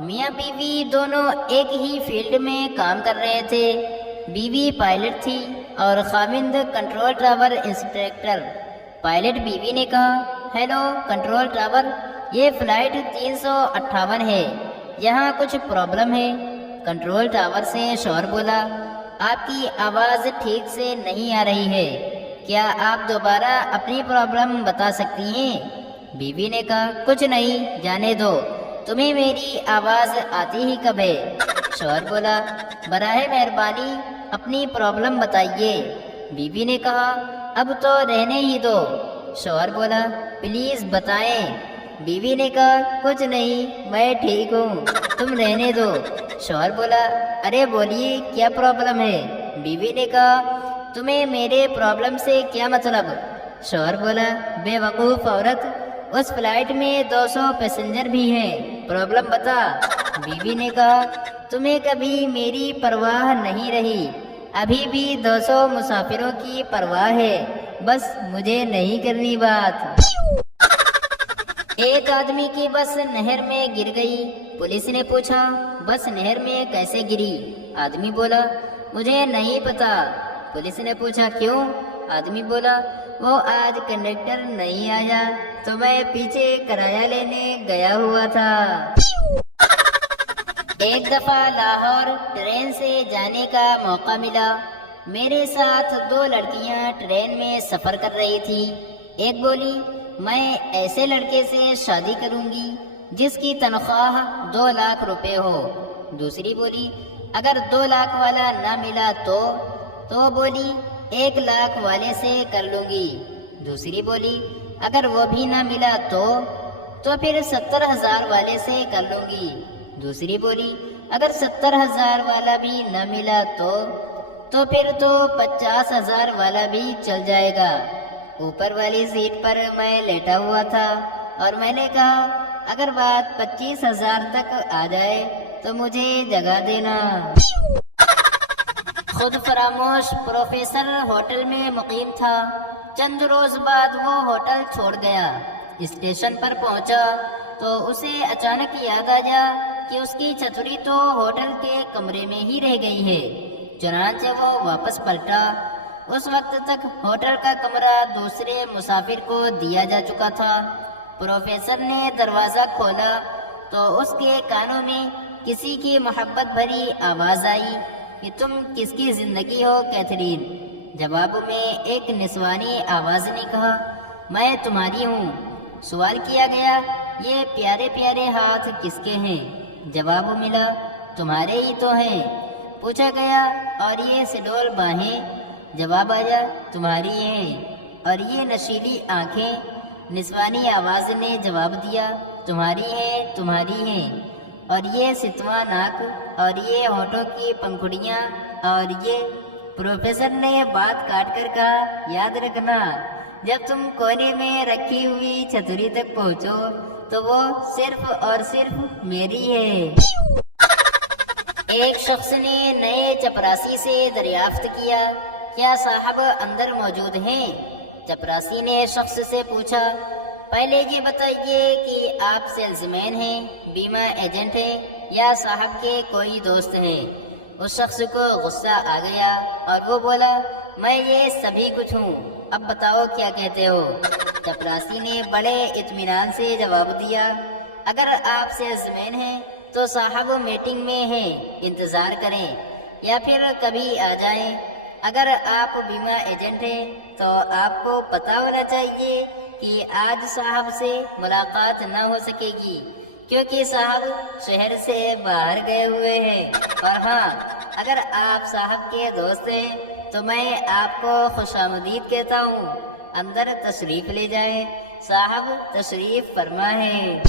میاں بیوی دونوں ایک ہی فیلڈ میں کام کر رہے تھے۔ بیوی پائلٹ تھی اور خاوند کنٹرول ٹاور انسٹرکٹر۔ پائلٹ بیوی نے کہا، ہیلو کنٹرول ٹاور، یہ فلائٹ 358 ہے، یہاں کچھ پرابلم ہے۔ کنٹرول ٹاور سے شور بولا، آپ کی آواز ٹھیک سے نہیں آ رہی ہے، کیا آپ دوبارہ اپنی پرابلم بتا سکتی ہیں؟ بیوی نے کہا، کچھ نہیں، جانے دو، تمہیں میری آواز آتی ہی کب ہے؟ شوہر بولا، براہ مہربانی اپنی پرابلم بتائیے۔ بیوی نے کہا، اب تو رہنے ہی دو۔ شوہر بولا، پلیز بتائیں۔ بیوی نے کہا، کچھ نہیں، میں ٹھیک ہوں، تم رہنے دو۔ شوہر بولا، ارے بولیے کیا پرابلم ہے؟ بیوی نے کہا، تمہیں میرے پرابلم سے کیا مطلب؟ شوہر بولا، بے وقوف عورت، اس فلائٹ میں 200 پیسنجر بھی ہیں، پرابلم بتا۔ بیوی نے کہا، تمہیں کبھی میری پرواہ نہیں رہی، ابھی بھی 200 مسافروں کی پرواہ ہے، بس مجھے نہیں کرنی بات۔ ایک آدمی کی بس نہر میں گر گئی۔ پولیس نے پوچھا، بس نہر میں کیسے گری؟ آدمی بولا، مجھے نہیں پتا۔ پولیس نے پوچھا، کیوں؟ آدمی بولا، وہ آج کنڈکٹر نہیں آیا تو میں پیچھے کرایہ لینے گیا ہوا تھا۔ ایک دفعہ لاہور ٹرین سے جانے کا موقع ملا۔ میرے ساتھ 2 لڑکیاں ٹرین میں سفر کر رہی تھی۔ ایک بولی، میں ایسے لڑکے سے شادی کروں گی جس کی تنخواہ 2 لاکھ روپے ہو۔ دوسری بولی، اگر 2 لاکھ والا نہ ملا تو بولی 1 لاکھ والے سے کر لوں گی۔ دوسری بولی، اگر وہ بھی نہ ملا تو پھر 70,000 والے سے کر لوں گی۔ دوسری بولی، اگر 70,000 والا بھی نہ ملا تو پھر تو 50,000 والا بھی چل جائے گا۔ اوپر والی سیٹ پر میں لیٹا ہوا تھا اور میں نے کہا، اگر بات 25,000 تک آ جائے تو مجھے جگہ دینا۔ خود فراموش پروفیسر ہوٹل میں مقیم تھا۔ چند روز بعد وہ ہوٹل چھوڑ گیا۔ اسٹیشن پر پہنچا تو اسے اچانک یاد آیا کہ اس کی چھتری تو ہوٹل کے کمرے میں ہی رہ گئی ہے۔ چنانچہ وہ واپس پلٹا۔ اس وقت تک ہوٹل کا کمرہ دوسرے مسافر کو دیا جا چکا تھا۔ پروفیسر نے دروازہ کھولا تو اس کے کانوں میں کسی کی محبت بھری آواز آئی کہ تم کس کی زندگی ہو کیتھرین؟ جواب میں ایک نسوانی آواز نے کہا، میں تمہاری ہوں۔ سوال کیا گیا، یہ پیارے پیارے ہاتھ کس کے ہیں؟ جواب ملا، تمہارے ہی تو ہیں۔ پوچھا گیا، اور یہ سڈول باہیں؟ جواب آیا، تمہاری ہیں۔ اور یہ نشیلی آنکھیں؟ نسوانی آواز نے جواب دیا، تمہاری ہیں، تمہاری ہیں۔ اور یہ ستواں ناک، اور یہ ہونٹوں کی پنکھڑیاں، اور یہ؟ پروفیسر نے بات کاٹ کر کہا، یاد رکھنا، جب تم کونے میں رکھی ہوئی چھتری تک پہنچو تو وہ صرف اور صرف میری ہے۔ ایک شخص نے نئے چپراسی سے دریافت کیا، کیا صاحب اندر موجود ہیں؟ چپراسی نے شخص سے پوچھا، پہلے یہ بتائیے کہ آپ سیلز مین ہیں، بیمہ ایجنٹ ہیں، یا صاحب کے کوئی دوست ہیں؟ اس شخص کو غصہ آ گیا اور وہ بولا، میں یہ سبھی کچھ ہوں، اب بتاؤ کیا کہتے ہو؟ چپراسی نے بڑے اطمینان سے جواب دیا، اگر آپ سیلز مین ہیں تو صاحب میٹنگ میں ہیں، انتظار کریں یا پھر کبھی آ جائیں۔ اگر آپ بیمہ ایجنٹ ہیں تو آپ کو پتہ ہونا چاہیے کہ آج صاحب سے ملاقات نہ ہو سکے گی کیونکہ صاحب شہر سے باہر گئے ہوئے ہیں۔ اور ہاں، اگر آپ صاحب کے دوست ہیں تو میں آپ کو خوش آمدید کہتا ہوں، اندر تشریف لے جائیں، صاحب تشریف فرما ہے۔